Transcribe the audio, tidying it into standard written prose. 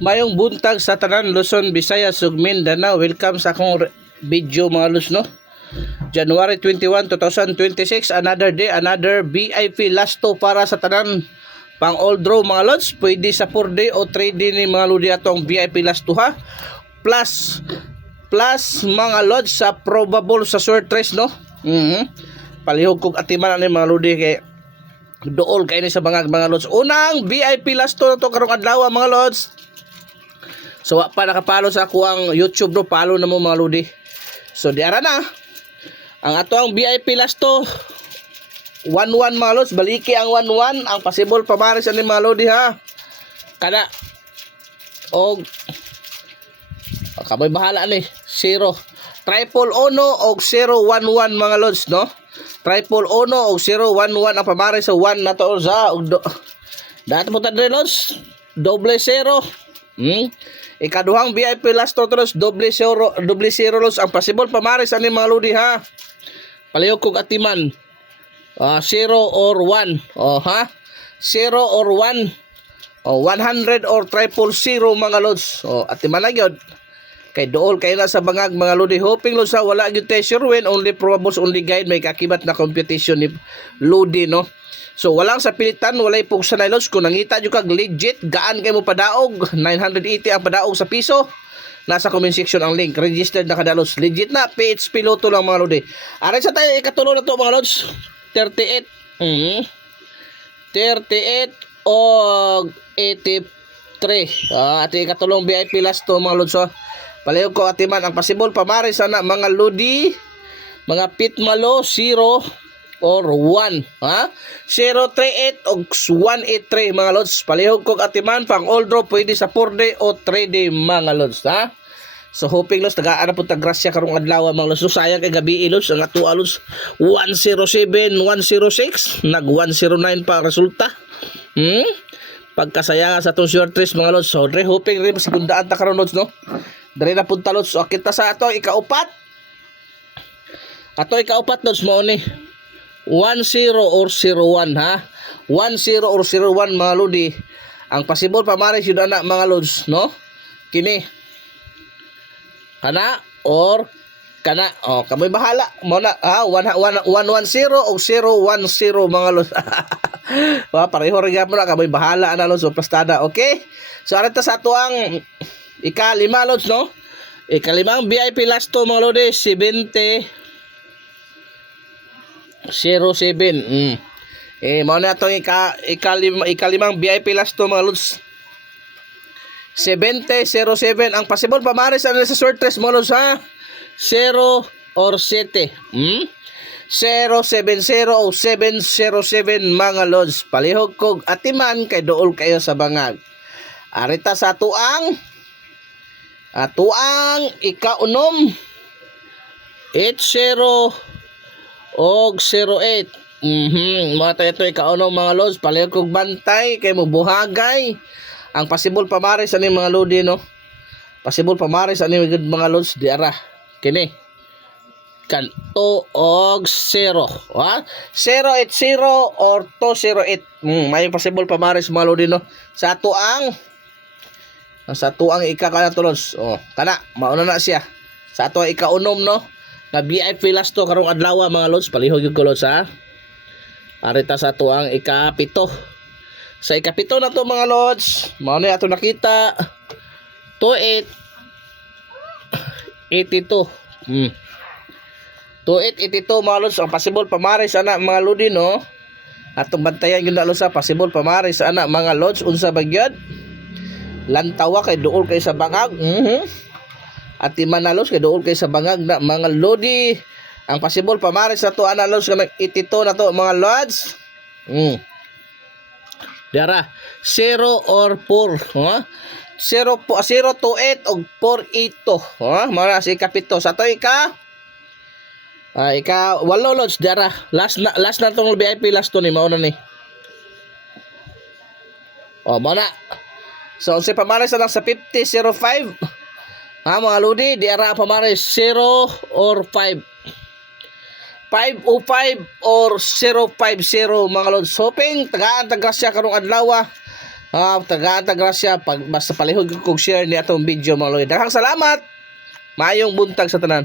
Mayong buntag sa tanan Luzon, Visayas, ug Mindanao. Welcome sa akong video mga Luz, no? January 21, 2026, another day, another VIP lasto para sa tanan pang all draw mga Lods. Pwede sa 4 day o 3 day ni mga Lodi atong VIP lasto ha. Plus mga Lods sa probable sa short race, no? Palihog kog atiman ani mga Lodi kay dool kay ni sa bangag mga Lods. Unang VIP lasto na to karong adlaw mga Lods. So pa nakapalo sa ako ang YouTube, no, follow na mo mga Lodi. So diara na ang ato ang VIP lasto 1-1 mga Lods, baliki ang 1-1 ang possible pamaris ani mga Lodi ha. Kada og kamoy bahala ni 0 triple ono og 0-1-1 mga Lods, no? Triple ono og 0-1-1 ang pamaris sa 1 na to sa dato mo tadre Lods, doble 0. Ikaduhang VIP last totos doble 0 Lods ang possible pamaris ani mga Lodi ha. Palihog kog atiman 0 or 1 ha, 0 or 1 100 or triple 0 mga Lods. Atiman na gyud kay dool kay na sa bangag mga Lodi. Hoping Lods sa wala gyud tayo sure win, only probables, only guide, may kakibat na competition ni Lodi, no? So walang sa pilitan, walay pugsa na Lods. Kung nangita nyo kag legit, gaan kayo mo padaog, 980 ang padaog sa piso. Nasa comment section ang link. Registered na kada Lods. Legit na, PHP Lotto lang mga Lodi. Aray sa tayo, ikatulo na to mga Lods. 38. 38 o 83. At ikatulong VIP last to mga Lods. Palihog ko atiman ang possible pamaris sana mga Lodi. Mga pitmalo 0 or 1 ha, 038 o 183 mga Lods. Palihog kog atiman pang all draw pwede sa 4 day o 3 day mga Lods ha. So hoping Lods tagaan po tagrasya karong adlaw mga Lods. So sayang kay gabi Lods ang ato Lods 107 106 nag 109 pa resulta. Pagkasaya sa atong short race mga Lods. So dre hoping rin sigundaan ta karon Lods, no? Dre na punta Lods. So kita sa ato ikaupat. Ato ikaupat Lods mo ni 10 or 01 ha. 10 or 01 mga Lodi. Ang possible pamaris yun na mga Lods, no? Kini kana or kana. Kamoy bahala mo na ha. 110 o 010 mga Lods. Pareho rin mo na, kamoy bahala na Lods o plastada. Okay? So arita sa ato ang ika-5 Lods, no? Ika-5 VIP last to mga Lodi 70 07. Mao na itong ikalimang VIP last to mga Lods 7007 ang possible pamaris ano sa short race mga Lods ha. 0 or 7. 070 o 707 mga Lods. Palihog kog atiman kay dool kayo sa bangag. Arita sa atuang ikaunom 80 og 08. Mga ito ikaunom mga Lods. Palihog kog bantay kay mo buhagay ang possible pamaris ani mga Lodi, no? Possible pamaris ani mga Lods diara kini kanto og 0 ha, 080 or 208. May possible pamaris mga Lodi, no? Sa tuang ikakana to Lods. Kana mauna na siya sa ato ikaunom, no? Na VIP last to karong adlaw mga Lods. Palihog yung Lods ha. Arita sa ato ang ikapito. Sa ikapito na to mga Lods, mao na ato nakita 2882. 2882 mga Lods ang possible pamaris ana mga Lodi, no? Atong bantayan gyud na Lods sa possible pamaris ana mga Lods. Unsa bagyod lantawa kay duol kay sa bangag. At Manalos kay dool kay sa bangag na mga Lodi. Ang possible pamaris na to analos ka ng 82 na to mga Lods. Dara 0 or 4 ha? 028 og 482 ha? Mara si kapito sa to ika walo Lods. Dara last na tong VIP last to ni mao na ni. Mao na. So si pamaris na lang sa 5005 ha mga Lodi. Diara pamaris 0 or 5 505 or 050 mga Lods. Hoping tagaan tagrasya karong adlaw Taga-grasya pag basta palihog kog share ni atong video mga lods. Daghang salamat. Maayong buntag sa tanan.